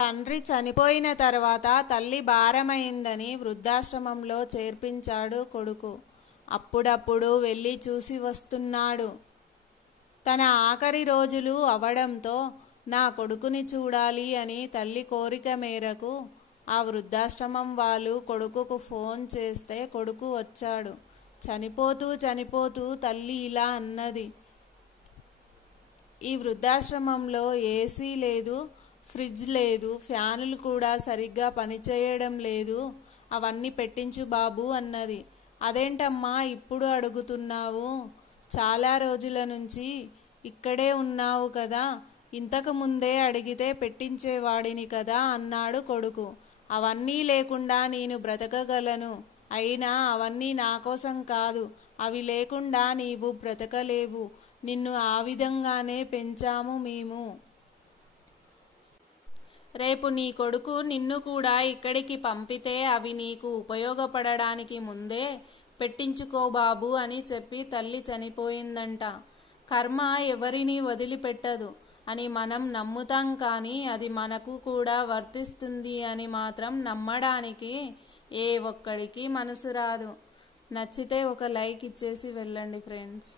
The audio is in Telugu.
తండ్రి చనిపోయిన తర్వాత తల్లి భారమైందని వృద్ధాశ్రమంలో చేర్పించాడు కొడుకు. అప్పుడప్పుడు వెళ్ళి చూసి వస్తున్నాడు. తన ఆఖరి రోజులు అవడంతో నా కొడుకుని చూడాలి అని తల్లి కోరిక మేరకు ఆ వృద్ధాశ్రమం వాళ్ళు కొడుకుకు ఫోన్ చేస్తే కొడుకు వచ్చాడు. చనిపోతూ తల్లి ఇలా అన్నది, ఈ వృద్ధాశ్రమంలో ఏసీ లేదు, ఫ్రిడ్జ్ లేదు, ఫ్యానులు కూడా సరిగ్గా పనిచేయడం లేదు, అవన్నీ పెట్టించు బాబు అన్నది. అదేంటమ్మా ఇప్పుడు అడుగుతున్నావు? చాలా రోజుల నుంచి ఇక్కడే ఉన్నావు కదా, ఇంతకు ముందే అడిగితే పెట్టించేవాడిని కదా అన్నాడు కొడుకు. అవన్నీ లేకుండా నేను బ్రతకగలను, అయినా అవన్నీ నా కోసం కాదు, అవి లేకుండా నీవు బ్రతకలేవు, నిన్ను ఆ విధంగానే పెంచాము మేము. రేపు నీ కొడుకు నిన్ను కూడా ఇక్కడికి పంపితే అవి నీకు ఉపయోగపడడానికి ముందే పెట్టించుకో బాబు అని చెప్పి తల్లి చనిపోయిందంట. కర్మ ఎవరిని వదిలిపెట్టదు అని మనం నమ్ముతాం, కానీ అది మనకు కూడా వర్తిస్తుంది అని మాత్రం నమ్మడానికి ఏ ఒక్కడికి మనసు రాదు. నచ్చితే ఒక లైక్ ఇచ్చేసి వెళ్ళండి ఫ్రెండ్స్.